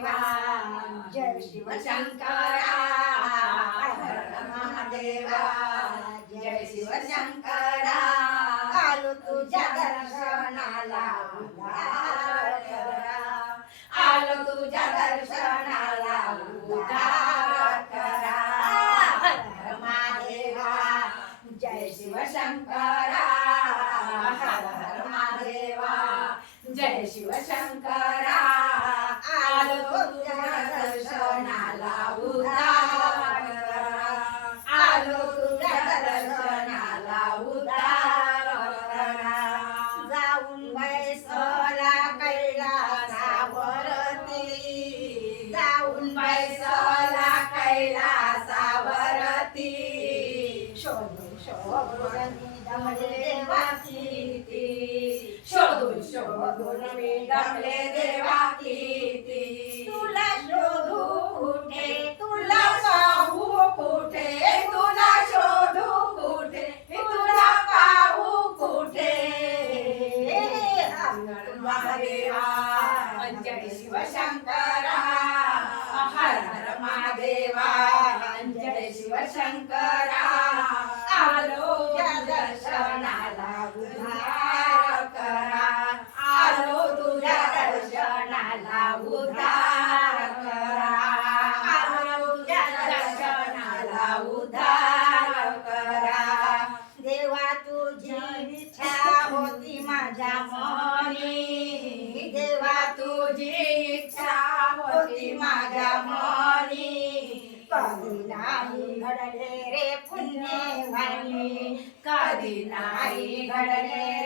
महादेवा जय शिवशंकरा. हर महादेवा जय शिवशंकरा. आलो तुझ्या दर्शनाला आलो तुझ्या दर्शनाला उद्धार करा. हर महादेवा जय शिवशंकरा. हर महादेवा जय शिवशंकरा. बैसला कैलासावरती शोधून शोधून मी दमले देवा किती शोधून शोधून मी दमले देवा किती तुला शोधू कुठे? तुला पाहू कुठे? तुला शोधू कुठे? तुला पाहू कुठे? महादेवा जय शिवशंकरा उद्धार करा. तुझ्या दर्शनाला उद्धार करा देवा तुझी इच्छा होती माझ्या मनी. देवा तुझी इच्छा होती माझ्या मनी कधी नाही घडले रे कधी नाही घडले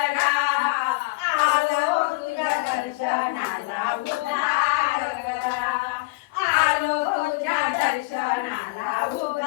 Alu, alu, alu, alu,